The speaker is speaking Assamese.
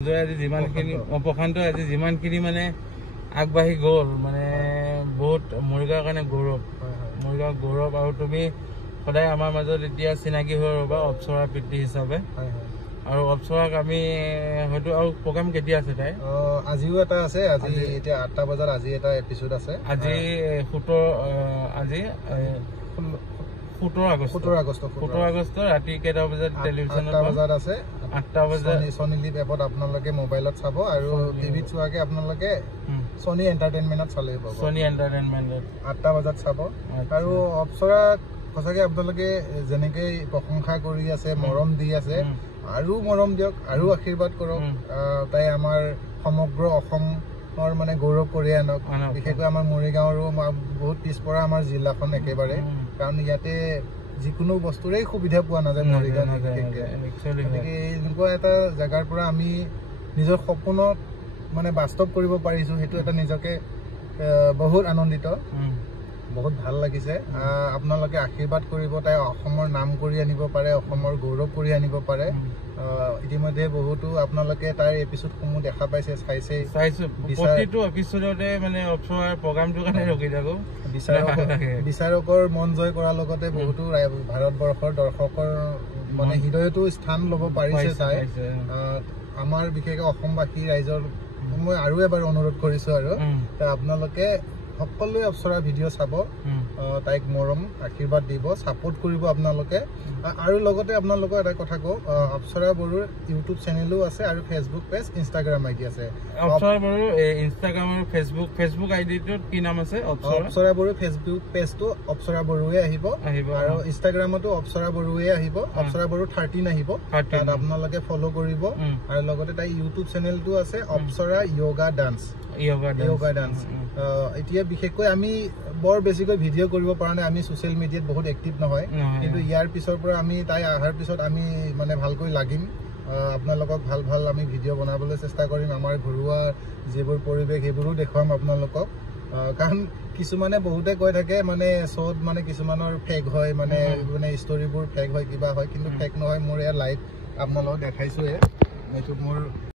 আজি যিমানখিনি প্ৰশান্ত আজি যিমানখিনি মানে আগবাঢ়ি গ'ল মানে বহুত মৰিগাঁৱৰ কাৰণে গৌৰৱ মৰিগাঁও গৌৰৱ আৰু তুমি সদায় আমাৰ মাজত এতিয়া চিনাকি হৈ ৰ'বা অপ্সৰা পিতৃ হিচাপে আৰু অপ্সৰাক আমি হয়তো আৰু প্ৰগ্ৰাম কেতিয়া আছে তাই আজিও এটা আছে আজি এতিয়া 8টা বজাত আজি এটা এপিসোড আছে আজি 17 আগষ্ট ৰাতি কেইটা বজাত টেলিভিছনত 8টা বজাত আছে 8টা বজাত সনি লিভ এপত আপোনালোকে মোবাইলত চাব আৰু টিভিত চোৱাকে আপোনালোকে সনি এন্টাৰটেইনমেন্টত চালে পাব সনি এন্টাৰটেইনমেন্টত 8টা বজাত চাব আৰু অপ্সৰা সঁচাকে আপোনালোকে যেনেকে প্ৰশংসা কৰি আছে মৰম দি আছে আৰু মৰম দিয়ক আৰু আশীৰ্বাদ কৰক তাই আমাৰ সমগ্ৰ অসমৰ মানে গৌৰৱ কৰি আনক বিশেষকৈ আমাৰ মৰিগাঁৱৰো বহুত পিছপৰা আমাৰ জিলাখন একেবাৰে কাৰণ ইয়াতে যিকোনো বস্তুৰেই সুবিধা পোৱা নাযায় মৰিগাঁও গতিকে এনেকুৱা এটা জেগাৰ পৰা আমি নিজৰ সপোনত মানে বাস্তৱ কৰিব পাৰিছো সেইটো এটা নিজকে বহুত আনন্দিত বহুত ভাল লাগিছে আপোনালোকে আশীৰ্বাদ কৰিব তাই অসমৰ নাম কৰি আনিব পাৰে অসমৰ গৌৰৱ কৰি আনিব পাৰে ইতিমধ্যে বহুতো আপোনালোকে তাইৰ এপিসোডসমূহ দেখা পাইছে চাইছো প্ৰতিটো এপিসোডতে মানে অপ্সৰাৰ প্ৰগ্ৰামটোৰ কাৰণে ৰখি থাকো বিচাৰকৰ মন জয় কৰাৰ লগতে বহুতো ভাৰতবৰ্ষৰ দৰ্শকৰ মানে হৃদয়তো স্থান ল'ব পাৰিছে তাই আমাৰ বিশেষকৈ অসমবাসী ৰাইজৰ মই আৰু এবাৰ অনুৰোধ কৰিছো আৰু আপোনালোকে সকলোৱে অপ্সৰা ভিডিঅ' চাব তাইক মৰম আশীৰ্বাদ দিব সাপোৰ্ট কৰিব আপোনালোকে আৰু লগতে আপোনালোকৰ এটা কথা কওঁ অপ্সৰা বড়োৰ ইউটিউব চেনেলো আছে আৰু ফেচবুক পেজ ইনষ্টাগ্ৰাম আইডি আছে অপ্সৰা বড়ো ইনষ্টাগ্ৰাম আৰু ফেচবুক আইডিটোত কি নাম আছে অপ্সৰা বড়ো ফেচবুক পেজটো অপ্সৰা বড়োৱে আহিব আৰু ইনষ্টাগ্ৰামতো অপ্সৰা বড়োৱে আহিব অপ্সৰা বড়ো 13 আহিব তাত আপোনালোকে ফলো কৰিব আৰু লগতে তাই ইউটিউব চেনেলটো আছে অপ্সৰা য়োগা ডান্স এতিয়া বিশেষকৈ আমি বৰ বেছিকৈ ভিডিঅ' কৰিব পৰা নাই আমি ছ'চিয়েল মিডিয়াত বহুত এক্টিভ নহয় কিন্তু ইয়াৰ পিছৰ পৰা আমি তাই অহাৰ পিছত আমি মানে ভালকৈ লাগিম আপোনালোকক ভাল আমি ভিডিঅ' বনাবলৈ চেষ্টা কৰিম আমাৰ ঘৰুৱা যিবোৰ পৰিৱেশ সেইবোৰো দেখুৱাম আপোনালোকক কাৰণ কিছুমানে বহুতে কৈ থাকে মানে শ্ব'ত মানে কিছুমানৰ ফেক হয় মানে ষ্টৰিবোৰ ফেক হয় কিবা হয় কিন্তু ফেক নহয় মোৰ ইয়াৰ লাইভ আপোনালোকক দেখাইছোৱে এইটো মোৰ